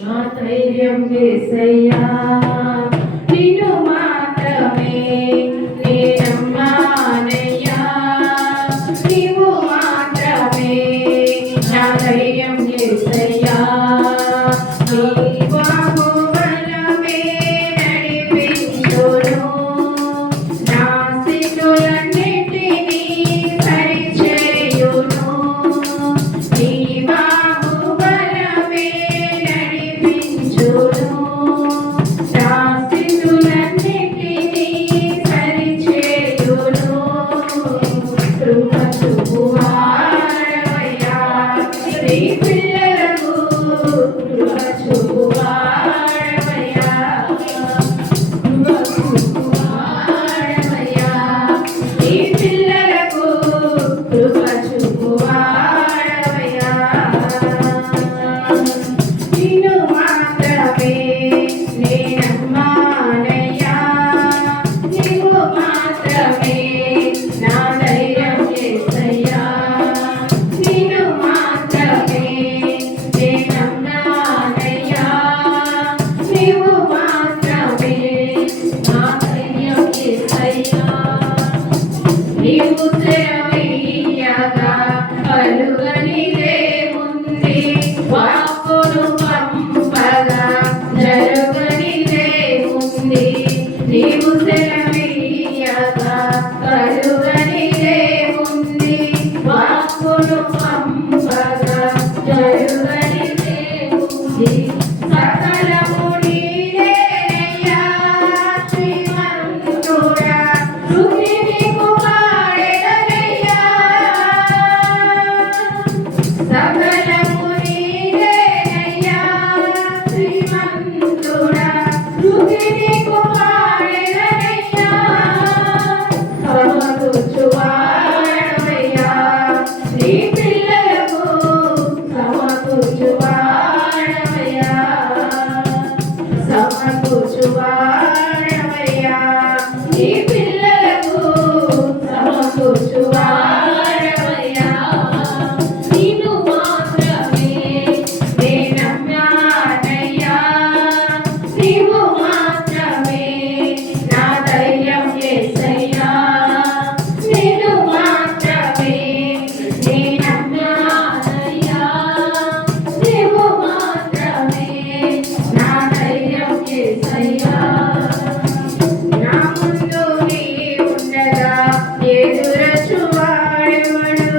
నా ధైర్యం యేసయ్యా నిన్ను మాత్రమే నేనమ్మానయ్యా నీవు మాత్రమే నా ధైర్యం యేసయ్యా నీ బాహుబలమే నడిపించును నా స్థితులన్నిటినీ సరిచేయును నీ బాహుబలమే నడిపించును నా స్థితులన్నిటినీ సరిచేయును కృప చూపువాడవయ్యా నీ పిల్లలకు కృప చూపువాడవయ్యా కృప చూపువాడవయ్యా నీ పిల్లలకు కృప చూపువాడవయ్యా నిన్ను మాత్రమే నేనమ్మానయ్యా నీవు మాత్రమే నా ధైర్యం యేసయ్యా నిన్ను మాత్రమే నేనమ్మానయ్యా నీవు మాత్రమే నా ధైర్యం యేసయ్యా నీవు తెరవీయగా కలుగనిదేముంది వాక్కును పంపగా జరుగనిదేముంది నీవు తెరవీయగా కలుగనిదేముంది వాక్కును పంపగా జరుగనిదేముంది సకలము నీదేనయ్యా శ్రీమంతుడా స్తుతి నీకు పాడెదనయ్యా సకలము నీదేనయ్యా శ్రీమంతుడా స్తుతి నీకు పాడెదనయ్యా సమకూర్చువాడవయ్యా నీ పిల్లలకు సమకూర్చువాడవయ్యా సమకూర్చువాడవయ్యా నీ పిల్లలకు సమకూర్చువాడవయ్యా నిన్ను మాత్రమే నేనమ్మానయ్యా నీవు మాత్రమే నా ధైర్యం యేసయ్యా నిన్ను మాత్రమే నేనమ్మానయ్యా నీవు మాత్రమే నా ధైర్యం యేసయ్యా నా ముందు నీవుండగా ఎదురచువాడెవడు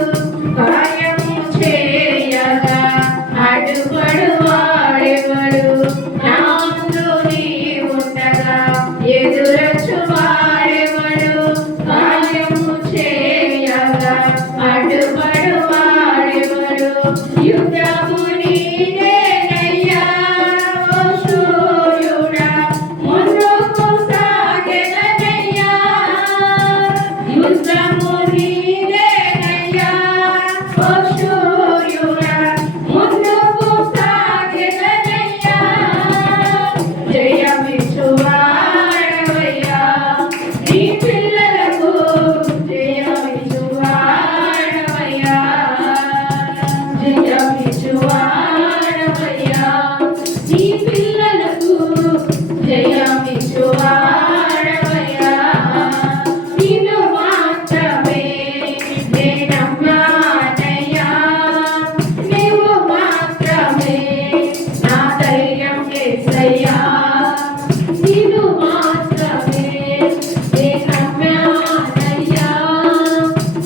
కార్యము చేయగా అడ్డుపడువాడెవడు నా ముందు నీవుండగా ఎదురచువాడెవడు కార్యము చేయగా అడ్డుపడువాడెవడు యుద్ధము నీదేనయ్యా ఓ సూర్యుడా ముందుకు సాగెదనయ్యా యుద్ధము నీదేనయ్యా ఓ సూర్యుడా ముందుకు సాగెదనయ్యా జయమిచ్చువాడవయ్యా నీ పిల్లలకు జయమిచ్చువాడవయ్యా జయమిచ్చువాడవయ్యా నీ పిల్లలకు జయమిచ్చువాడవయ్యా నిన్ను మాత్రమే నేనమ్మానయ్యా నీవు మాత్రమే నా ధైర్యం యేసయ్యా నిన్ను మాత్రమే నేనమ్మానయ్యా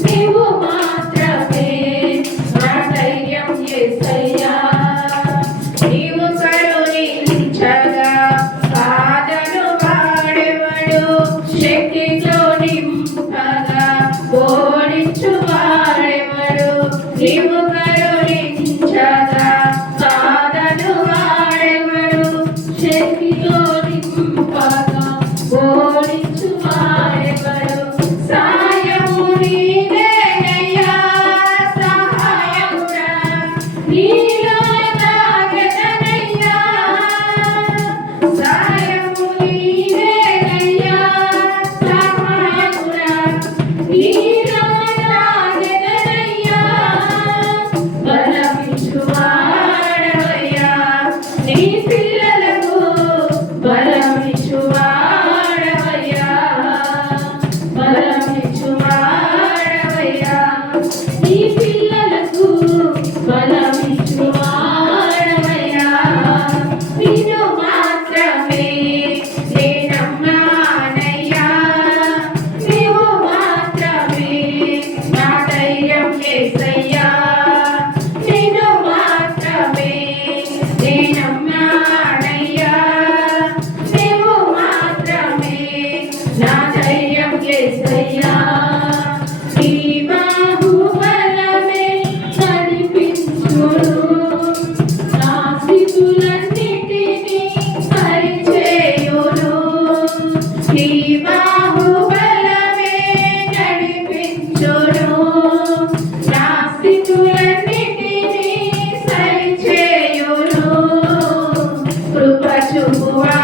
నీవు మాత్రమే నా ధైర్యం యేసయ్యా నీవు కరుణించగా కాదను వాడెవడు శక్తితో నింపగా ఓడించువాడెవడు నీవు కరుణించగా కాదను వాడెవడు శక్తితో నింపగా ఓడించువాడెవడు సాయము నీదేనయ్యా సహాయకుడా నీలో నాగెదనయ్యా సాయము నీదేనయ్యా సహాయకుడా నీలో నాగెదనయ్యా నీ పిల్లలకు బలమిచ్చువాడవయ్యా. నిన్ను మాత్రమే నే నమ్మానయ్యా. నీవు మాత్రమే నా ధైర్యం యేసయ్యా. నిన్ను మాత్రమే నే నమ్మానయ్యా. నీవు మాత్రమే నా ధైర్యం యేసయ్యా. నీ బాహుబలమే నడిపించును. నా స్థితులన్నిటినీ సరిచేయును. నీ బాహుబలమే నడిపించును. నా స్థితులన్నిటినీ సరిచేయును. కృప చూపువా